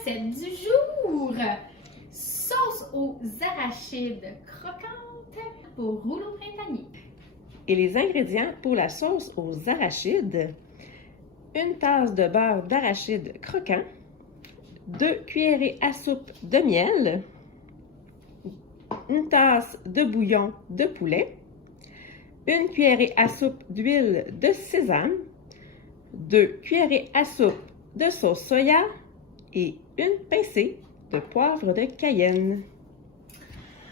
recette du jour. Sauce aux arachides croquantes au rouleau printanier. Et les ingrédients pour la sauce aux arachides: une tasse de beurre d'arachide croquant, 2 cuillerées à soupe de miel, une tasse de bouillon de poulet, une cuillerée à soupe d'huile de sésame, 2 cuillerées à soupe de sauce soya et une pincée de poivre de Cayenne.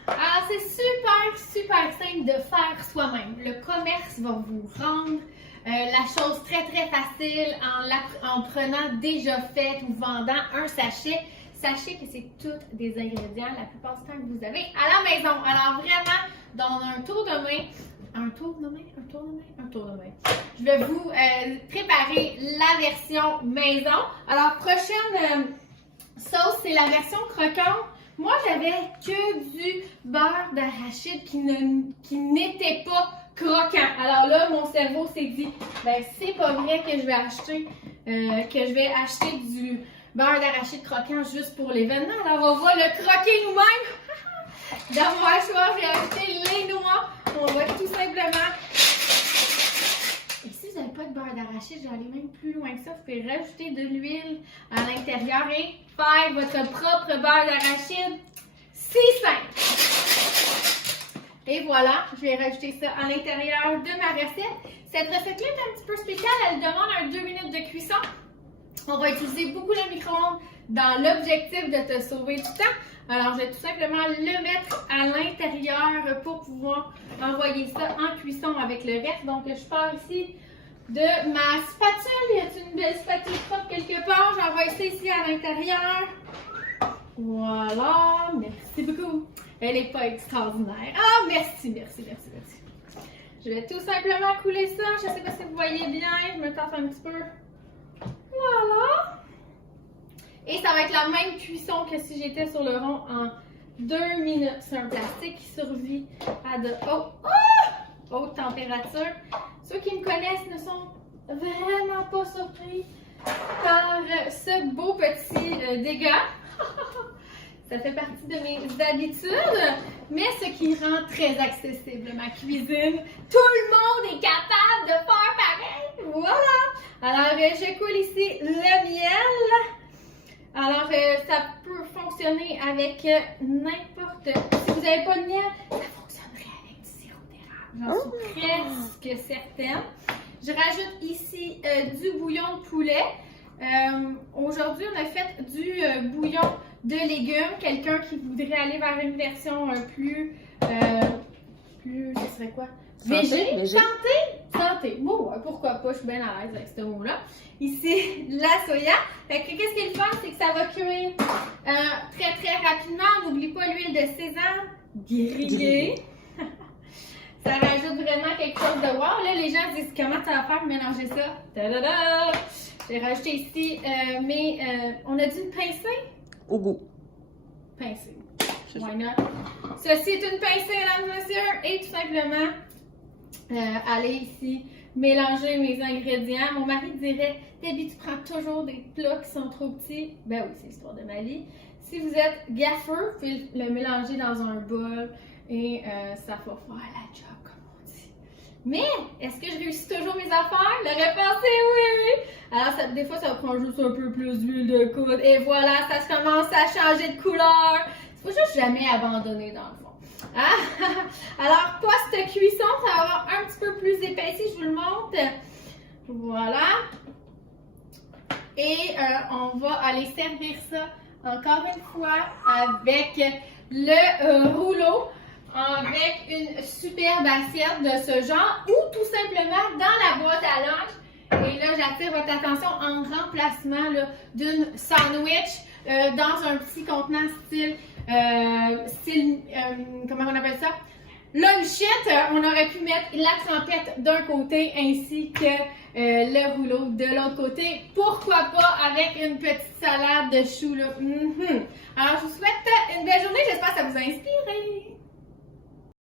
Alors, c'est super simple de faire soi-même. Le commerce va vous rendre la chose très facile en prenant déjà fait ou vendant un sachet. Sachez que c'est tous des ingrédients la plupart du temps que vous avez à la maison. Alors vraiment, dans un tour de main, je vais vous préparer la version maison. Alors, prochaine sauce, c'est la version croquante. Moi, j'avais que du beurre d'arachide qui n'était pas croquant. Alors là, mon cerveau s'est dit, ben c'est pas vrai que je vais acheter du beurre d'arachide croquant juste pour l'événement. Alors, on va le croquer nous-mêmes. Dans mon hachoir, j'ai acheté les noix. On va tout simplement... Et si vous n'avez pas de beurre d'arachide, je vais aller même plus loin que ça. Vous pouvez rajouter de l'huile à l'intérieur et faire votre propre beurre d'arachide. C'est simple! Et voilà, je vais rajouter ça à l'intérieur de ma recette. Cette recette-là est un petit peu spéciale. Elle demande un 2 minutes de cuisson. On va utiliser beaucoup le micro-ondes dans l'objectif de te sauver du temps. Alors, je vais tout simplement le mettre à l'intérieur pour pouvoir envoyer ça en cuisson avec le reste. Donc, je pars ici de ma spatule. Y a-t-il une belle spatule propre quelque part? J'envoie ça ici à l'intérieur. Voilà, merci beaucoup. Elle n'est pas extraordinaire. Ah, merci. Je vais tout simplement couler ça. Je ne sais pas si vous voyez bien. Je me tente un petit peu. Voilà. Et ça va être la même cuisson que si j'étais sur le rond en 2 minutes. C'est un plastique qui survit à de haute température. Ceux qui me connaissent ne sont vraiment pas surpris par ce beau petit dégât. Ça fait partie de mes habitudes, mais ce qui rend très accessible ma cuisine. Tout le monde est capable de faire pareil. Voilà. Alors, je coule ici le miel. Alors, ça peut fonctionner avec n'importe... Si vous n'avez pas de miel, ça fonctionnerait avec du sirop d'érable. J'en suis presque certaine. Je rajoute ici du bouillon de poulet. Aujourd'hui, on a fait du bouillon de légumes. Quelqu'un qui voudrait aller vers une version plus, ce serait quoi? Végé? Santé. Bon, pourquoi pas, je suis bien à l'aise avec ce mot-là. Ici, la soya. Fait que qu'est-ce qu'il fait? C'est que ça va cuire très rapidement. N'oublie pas l'huile de sésame grillée. Ça rajoute vraiment quelque chose de wow. Là, les gens se disent comment ça va faire pour mélanger ça. Ta-da-da! J'ai rajouté ici on a dit une pincée? Au goût. Pincée. Why not? Ceci est une pincée, mesdames et messieurs. Et tout simplement, aller ici mélanger mes ingrédients. Mon mari dirait, Debbie, tu prends toujours des plats qui sont trop petits. Ben oui, c'est l'histoire de ma vie. Si vous êtes gaffeur, vous pouvez le mélanger dans un bol et ça va faire la job, comme on dit. Mais, est-ce que je réussis toujours mes affaires? La réponse est oui! Alors, des fois, ça prend juste un peu plus d'huile de coude. Et voilà, ça commence à changer de couleur. C'est pour ça que je suis jamais abandonnée dans le fond. Alors, post-cuisson, ça va avoir un petit peu plus épaissi, je vous le montre. Voilà. Et on va aller servir ça encore une fois avec le rouleau, avec une superbe assiette de ce genre ou tout simplement dans la boîte à lunch. Et là, j'attire votre attention en remplacement d'une sandwich dans un petit contenant style comment on appelle ça? Lunchette, on aurait pu mettre la trempette d'un côté ainsi que le rouleau de l'autre côté. Pourquoi pas avec une petite salade de choux là. Alors, je vous souhaite une belle journée. J'espère que ça vous a inspiré.